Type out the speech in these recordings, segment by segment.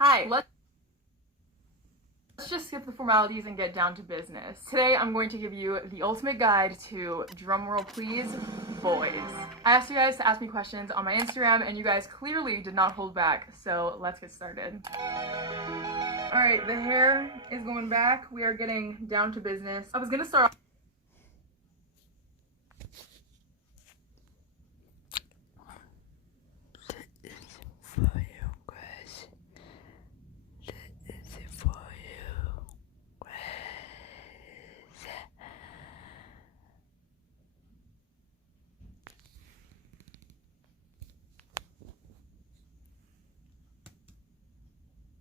Hi, let's just skip the formalities and get down to business. Today, I'm going to give you the ultimate guide to, drumroll please, boys. I asked you guys to ask me questions on my Instagram, and you guys clearly did not hold back, so let's get started. All right, the hair is going back. We are getting down to business. I was gonna start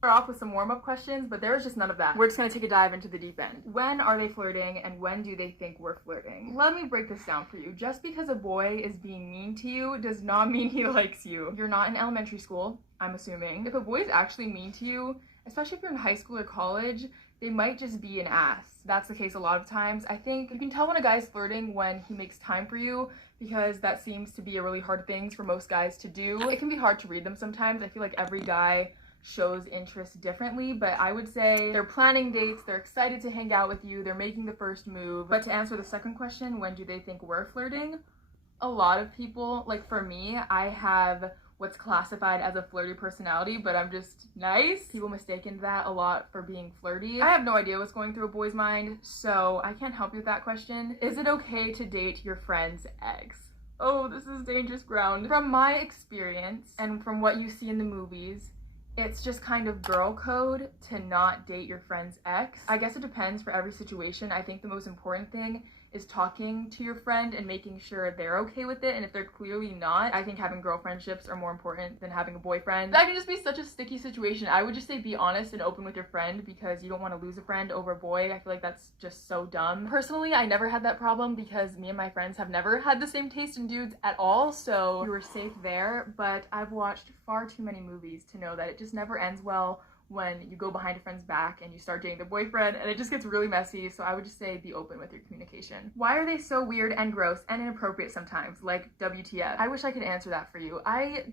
off with some warm-up questions, but there is just none of that. We're just gonna take a dive into the deep end. When are they flirting, and when do they think we're flirting? Let me break this down for you. Just because a boy is being mean to you does not mean he likes you. You're not in elementary school, I'm assuming. If a boy is actually mean to you, especially if you're in high school or college, they might just be an ass. That's the case a lot of times. I think you can tell when a guy's flirting when he makes time for you, because that seems to be a really hard thing for most guys to do. It can be hard to read them sometimes. I feel like every guy shows interest differently, but I would say they're planning dates, they're excited to hang out with you, they're making the first move. But to answer the second question, when do they think we're flirting? A lot of people, like for me, I have what's classified as a flirty personality, but I'm just nice. People mistaken that a lot for being flirty. I have no idea what's going through a boy's mind, so I can't help you with that question. Is it okay to date your friend's ex? Oh, this is dangerous ground. From my experience and from what you see in the movies, it's just kind of girl code to not date your friend's ex. I guess it depends for every situation. I think the most important thing is talking to your friend and making sure they're okay with it, and if they're clearly not, I think having girlfriendships are more important than having a boyfriend. That can just be such a sticky situation. I would just say be honest and open with your friend, because you don't want to lose a friend over a boy. I feel like that's just so dumb. Personally, I never had that problem because me and my friends have never had the same taste in dudes at all, so we were safe there. But I've watched far too many movies to know that it just never ends well when you go behind a friend's back and you start dating their boyfriend, and it just gets really messy. So I would just say be open with your communication. Why are they so weird and gross and inappropriate sometimes, like WTF? I wish I could answer that for you. I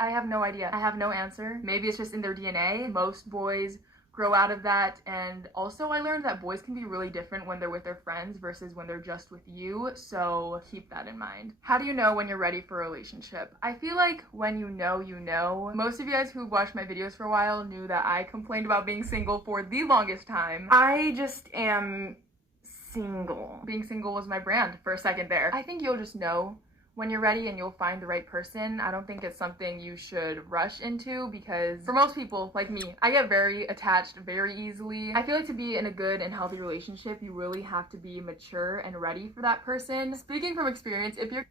have no idea. I have no answer. Maybe it's just in their DNA. Most boys grow out of that, and also I learned that boys can be really different when they're with their friends versus when they're just with you, so keep that in mind. How do you know when you're ready for a relationship? I feel like when you know, you know. Most of you guys who've watched my videos for a while knew that I complained about being single for the longest time. I just am single. Being single was my brand for a second there. I think you'll just know when you're ready and you'll find the right person. I don't think it's something you should rush into, because for most people, like me, I get very attached very easily. I feel like to be in a good and healthy relationship, you really have to be mature and ready for that person. Speaking from experience, if you're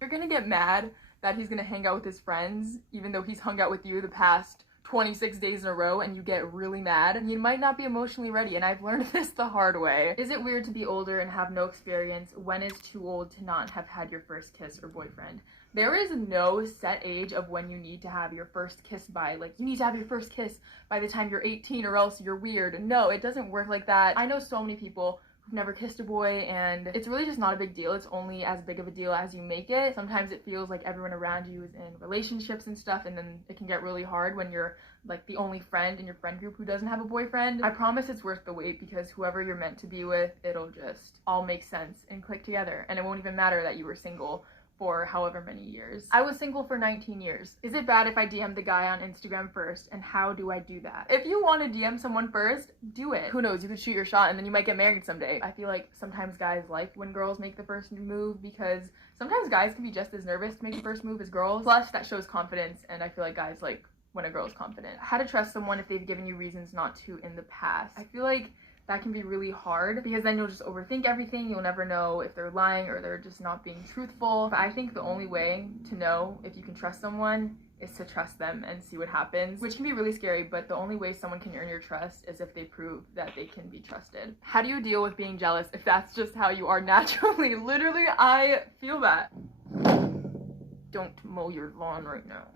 you're gonna get mad that he's gonna hang out with his friends, even though he's hung out with you the past 26 days in a row, and you get really mad, and you might not be emotionally ready, and I've learned this the hard way. Is it weird to be older and have no experience? When is too old to not have had your first kiss or boyfriend? There is no set age of when you need to have your first kiss by. Like, you need to have your first kiss by the time you're 18 or else you're weird. No, it doesn't work like that. I know so many people who've never kissed a boy, and it's really just not a big deal. It's only as big of a deal as you make it. Sometimes it feels like everyone around you is in relationships and stuff, and then it can get really hard when you're like the only friend in your friend group who doesn't have a boyfriend. I promise it's worth the wait, because whoever you're meant to be with, it'll just all make sense and click together, and it won't even matter that you were single for however many years. I was single for 19 years. Is it bad if I DM the guy on Instagram first, and how do I do that? If you want to DM someone first, do it. Who knows, you could shoot your shot and then you might get married someday. I feel like sometimes guys like when girls make the first move, because Sometimes guys can be just as nervous to make the first move as girls. Plus, that shows confidence, and I feel like guys like when a girl is confident. How to trust someone if they've given you reasons not to in the past. I feel like that can be really hard because then you'll just overthink everything. You'll never know if they're lying or they're just not being truthful. But I think the only way to know if you can trust someone is to trust them and see what happens, which can be really scary, but the only way someone can earn your trust is if they prove that they can be trusted. How do you deal with being jealous if that's just how you are naturally? Literally, I feel that. Don't mow your lawn right now.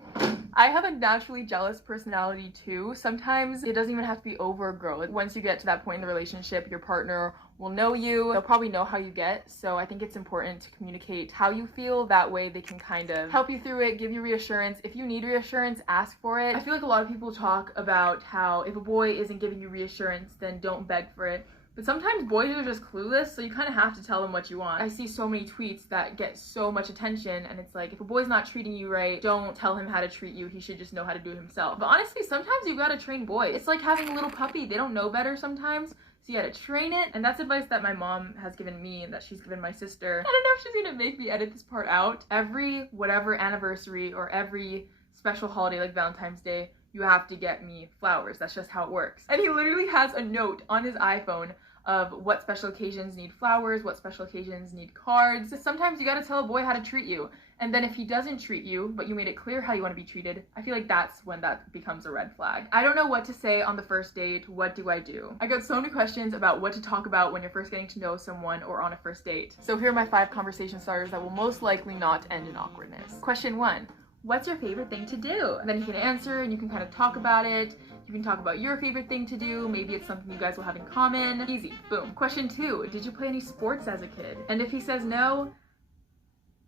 I have a naturally jealous personality too. Sometimes it doesn't even have to be over a girl. Once you get to that point in the relationship, your partner will know you. They'll probably know how you get. So I think it's important to communicate how you feel. That way they can kind of help you through it, give you reassurance. If you need reassurance, ask for it. I feel like a lot of people talk about how if a boy isn't giving you reassurance, then don't beg for it. But sometimes boys are just clueless, so you kind of have to tell them what you want. I see so many tweets that get so much attention, and it's like, if a boy's not treating you right, don't tell him how to treat you. He should just know how to do it himself. But honestly, sometimes you gotta train boys. It's like having a little puppy. They don't know better sometimes, so you gotta train it. And that's advice that my mom has given me and that she's given my sister. I don't know if she's gonna make me edit this part out. Every whatever anniversary or every special holiday like Valentine's Day, you have to get me flowers. That's just how it works. And he literally has a note on his iPhone of what special occasions need flowers, what special occasions need cards. So sometimes you gotta tell a boy how to treat you. And then if he doesn't treat you, but you made it clear how you want to be treated, I feel like that's when that becomes a red flag. I don't know what to say on the first date. What do I do? I got so many questions about what to talk about when you're first getting to know someone or on a first date. So here are my 5 conversation starters that will most likely not end in awkwardness. Question 1. What's your favorite thing to do? And then you can answer and you can kind of talk about it. You can talk about your favorite thing to do. Maybe it's something you guys will have in common. Easy. Boom. Question 2. Did you play any sports as a kid? And if he says no,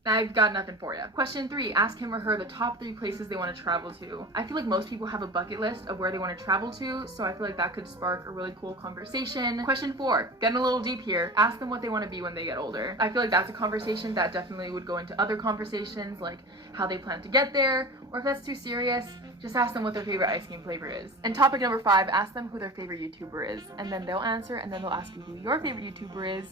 I've got nothing for you. Question 3. Ask him or her the top 3 places they want to travel to. I feel like most people have a bucket list of where they want to travel to, so I feel like that could spark a really cool conversation. Question 4. Getting a little deep here. Ask them what they want to be when they get older. I feel like that's a conversation that definitely would go into other conversations, like how they plan to get there, or if that's too serious, just ask them what their favorite ice cream flavor is. And topic number 5, ask them who their favorite YouTuber is, and then they'll answer, and then they'll ask you who your favorite YouTuber is.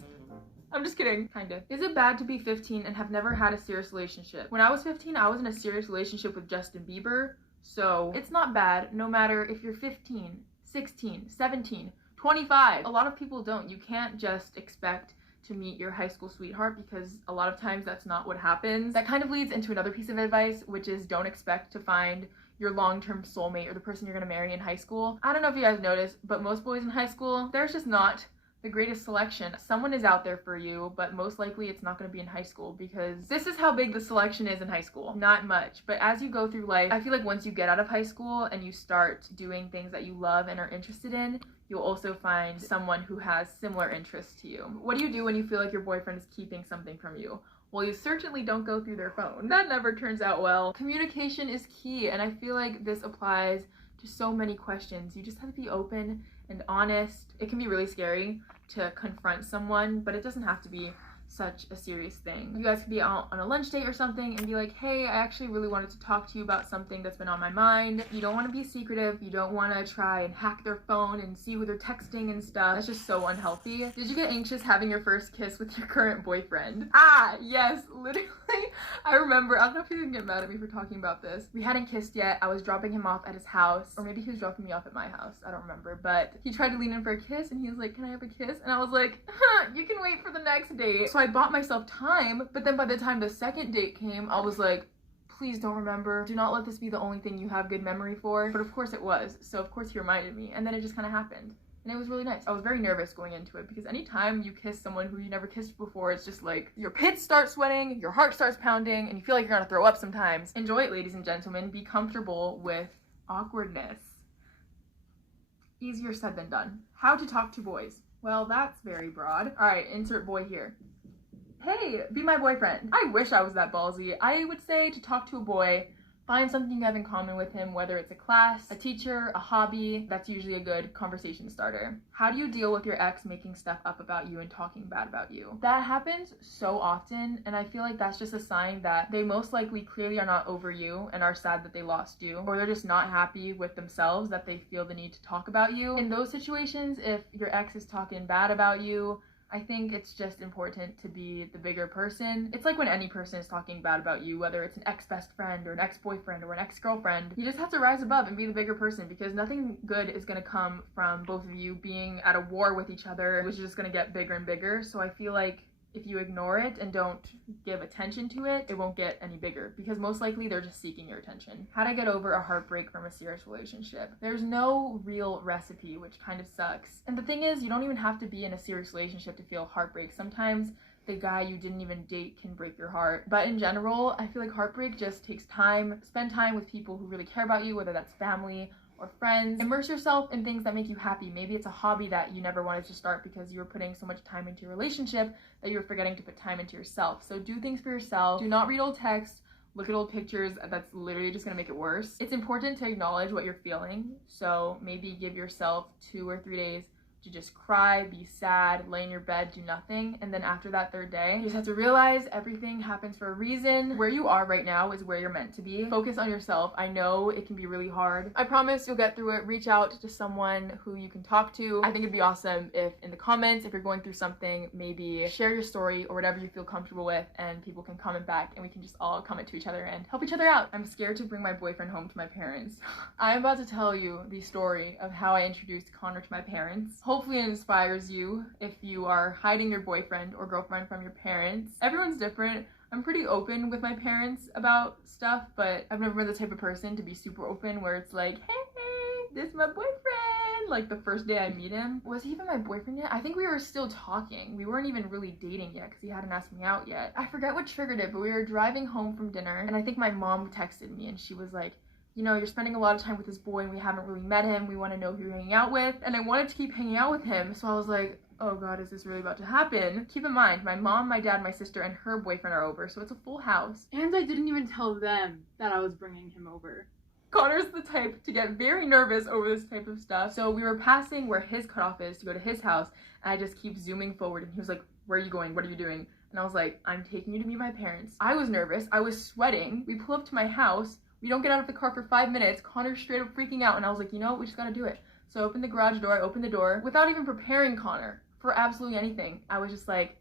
I'm just kidding. Kind of. Is it bad to be 15 and have never had a serious relationship? When I was 15, I was in a serious relationship with Justin Bieber, so it's not bad no matter if you're 15, 16, 17, 25. A lot of people don't. You can't just expect to meet your high school sweetheart because a lot of times that's not what happens. That kind of leads into another piece of advice, which is don't expect to find your long-term soulmate or the person you're gonna marry in high school. I don't know if you guys noticed, but most boys in high school, there's just not the greatest selection. Someone is out there for you, but most likely it's not going to be in high school because this is how big the selection is in high school. Not much, but as you go through life, I feel like once you get out of high school and you start doing things that you love and are interested in, you'll also find someone who has similar interests to you. What do you do when you feel like your boyfriend is keeping something from you? Well, you certainly don't go through their phone. That never turns out well. Communication is key, and I feel like this applies to so many questions. You just have to be open and honest. It can be really scary to confront someone, but it doesn't have to be such a serious thing. You guys could be out on a lunch date or something and be like, hey, I actually really wanted to talk to you about something that's been on my mind. You don't want to be secretive. You don't want to try and hack their phone and see who they're texting and stuff. That's just so unhealthy. Did you get anxious having your first kiss with your current boyfriend? Ah, yes, literally. I remember, I don't know if he's gonna get mad at me for talking about this. We hadn't kissed yet. I was dropping him off at his house, or maybe he was dropping me off at my house. I don't remember, but he tried to lean in for a kiss and he was like, can I have a kiss? And I was like, you can wait for the next date. So I bought myself time, but then by the time the second date came, I was like, please don't remember. Do not let this be the only thing you have good memory for. But of course it was. So of course he reminded me, and then it just kind of happened. And it was really nice. I was very nervous going into it because anytime you kiss someone who you never kissed before, it's just like your pits start sweating, your heart starts pounding, and you feel like you're gonna throw up sometimes. Enjoy it, ladies and gentlemen. Be comfortable with awkwardness. Easier said than done. How to talk to boys. Well, that's very broad. All right, insert boy here. Hey, be my boyfriend. I wish I was that ballsy. I would say to talk to a boy, find something you have in common with him, whether it's a class, a teacher, a hobby. That's usually a good conversation starter. How do you deal with your ex making stuff up about you and talking bad about you? That happens so often, and I feel like that's just a sign that they most likely clearly are not over you and are sad that they lost you, or they're just not happy with themselves that they feel the need to talk about you. In those situations, if your ex is talking bad about you, I think it's just important to be the bigger person. It's like when any person is talking bad about you, whether it's an ex-best friend or an ex-boyfriend or an ex-girlfriend, you just have to rise above and be the bigger person, because nothing good is gonna come from both of you being at a war with each other, which is just gonna get bigger and bigger. So I feel like if you ignore it and don't give attention to it, it won't get any bigger, because most likely they're just seeking your attention. How to get over a heartbreak from a serious relationship. There's no real recipe, which kind of sucks. And the thing is, you don't even have to be in a serious relationship to feel heartbreak. Sometimes the guy you didn't even date can break your heart. But in general, I feel like heartbreak just takes time. Spend time with people who really care about you, whether that's family or friends. Immerse yourself in things that make you happy. Maybe it's a hobby that you never wanted to start because you were putting so much time into your relationship that you were forgetting to put time into yourself. So do things for yourself. Do not read old text, look at old pictures. That's literally just gonna make it worse. It's important to acknowledge what you're feeling. So maybe give yourself 2 or 3 days to just cry, be sad, lay in your bed, do nothing. And then after that 3rd day, you just have to realize everything happens for a reason. Where you are right now is where you're meant to be. Focus on yourself. I know it can be really hard. I promise you'll get through it. Reach out to someone who you can talk to. I think it'd be awesome if in the comments, if you're going through something, maybe share your story or whatever you feel comfortable with, and people can comment back and we can just all comment to each other and help each other out. I'm scared to bring my boyfriend home to my parents. I'm about to tell you the story of how I introduced Connor to my parents. Hopefully it inspires you if you are hiding your boyfriend or girlfriend from your parents. Everyone's different. I'm pretty open with my parents about stuff, but I've never been the type of person to be super open where it's like, hey, this is my boyfriend. Like the first day I meet him. Was he even my boyfriend yet? I think we were still talking. We weren't even really dating yet because he hadn't asked me out yet. I forget what triggered it, but we were driving home from dinner and I think my mom texted me and she was like, you know, you're spending a lot of time with this boy and we haven't really met him. We want to know who you're hanging out with. And I wanted to keep hanging out with him. So I was like, oh God, is this really about to happen? Keep in mind, my mom, my dad, my sister, and her boyfriend are over. So it's a full house. And I didn't even tell them that I was bringing him over. Connor's the type to get very nervous over this type of stuff. So we were passing where his cutoff is to go to his house. And I just keep zooming forward. And he was like, where are you going? What are you doing? And I was like, I'm taking you to meet my parents. I was nervous. I was sweating. We pull up to my house. We don't get out of the car for 5 minutes. Connor's straight up freaking out. And I was like, you know what? We just gotta do it. So I opened the garage door. I opened the door without even preparing Connor for absolutely anything. I was just like,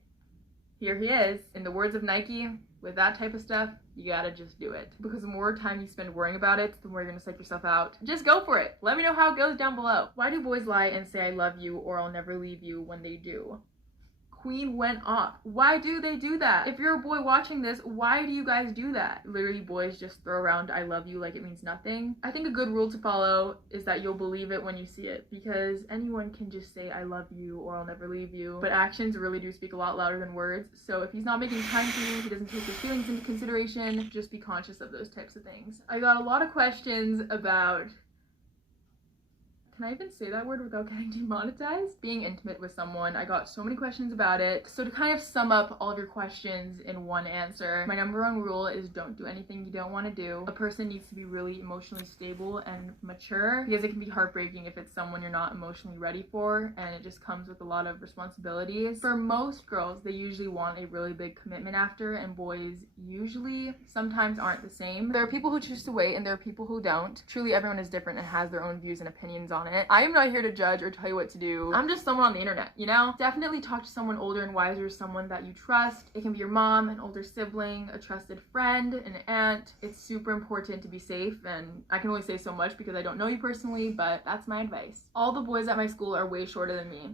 here he is. In the words of Nike, with that type of stuff, you gotta just do it. Because the more time you spend worrying about it, the more you're gonna psych yourself out. Just go for it. Let me know how it goes down below. Why do boys lie and say I love you or I'll never leave you when they do? Queen went off. Why do they do that? If you're a boy watching this, why do you guys do that? Literally, boys just throw around I love you like it means nothing. I think a good rule to follow is that you'll believe it when you see it, because anyone can just say I love you or I'll never leave you, but actions really do speak a lot louder than words. So if he's not making time for you, he doesn't take your feelings into consideration, just be conscious of those types of things. I got a lot of questions about, can I even say that word without getting demonetized? Being intimate with someone. I got so many questions about it. So to kind of sum up all of your questions in one answer, my number 1 rule is don't do anything you don't want to do. A person needs to be really emotionally stable and mature, because it can be heartbreaking if it's someone you're not emotionally ready for, and it just comes with a lot of responsibilities. For most girls, they usually want a really big commitment after, and boys usually sometimes aren't the same. There are people who choose to wait and there are people who don't. Truly, everyone is different and has their own views and opinions on it. I am not here to judge or tell you what to do. I'm just someone on the internet, you know? Definitely talk to someone older and wiser, someone that you trust. It can be your mom, an older sibling, a trusted friend, an aunt. It's super important to be safe, and I can only say so much because I don't know you personally, but that's my advice. All the boys at my school are way shorter than me.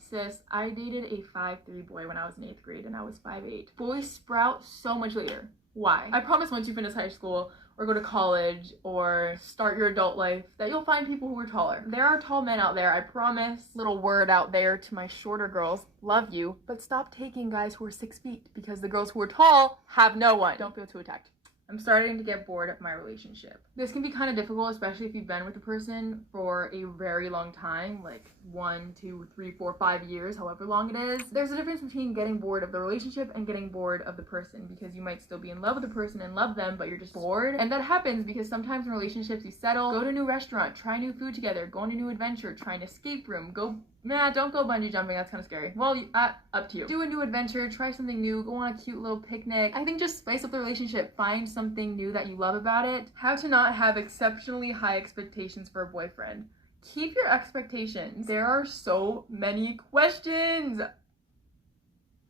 Sis, I dated a 5'3" boy when I was in 8th grade and I was 5'8". Boys sprout so much later. Why? I promise once you finish high school or go to college or start your adult life that you'll find people who are taller. There are tall men out there, I promise. Little word out there to my shorter girls, love you, but stop taking guys who are 6 feet, because the girls who are tall have no one. Don't feel too attacked. I'm starting to get bored of my relationship. This can be kind of difficult, especially if you've been with a person for a very long time, like 1, 2, 3, 4, 5 years, however long it is. There's a difference between getting bored of the relationship and getting bored of the person, because you might still be in love with the person and love them, but you're just bored. And that happens because sometimes in relationships you settle, go to a new restaurant, try new food together, go on a new adventure, try an escape room, don't go bungee jumping, that's kind of scary. Well, up to you. Do a new adventure, try something new, go on a cute little picnic. I think just spice up the relationship, find something new that you love about it. How to not have exceptionally high expectations for a boyfriend. Keep your expectations. There are so many questions.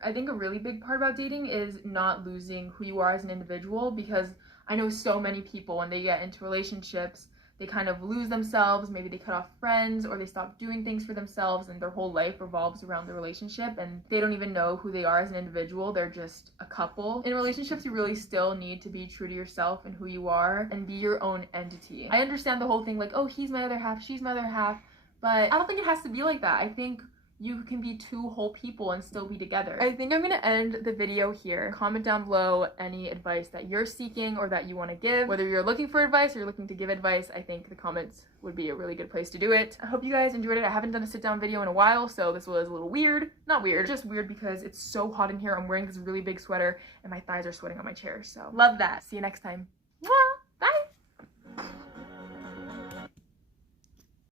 I think a really big part about dating is not losing who you are as an individual, because I know so many people when they get into relationships, they kind of lose themselves. Maybe they cut off friends or they stop doing things for themselves and their whole life revolves around the relationship and they don't even know who they are as an individual. They're just a couple. In relationships, you really still need to be true to yourself and who you are and be your own entity. I understand the whole thing like, oh, he's my other half, she's my other half, but I don't think it has to be like that. I think you can be two whole people and still be together. I think I'm gonna end the video here. Comment down below any advice that you're seeking or that you want to give. Whether you're looking for advice or you're looking to give advice, I think the comments would be a really good place to do it. I hope you guys enjoyed it. I haven't done a sit down video in a while, so this was a little weird. Not weird, just weird because it's so hot in here. I'm wearing this really big sweater and my thighs are sweating on my chair, so love that. See you next time. Mwah!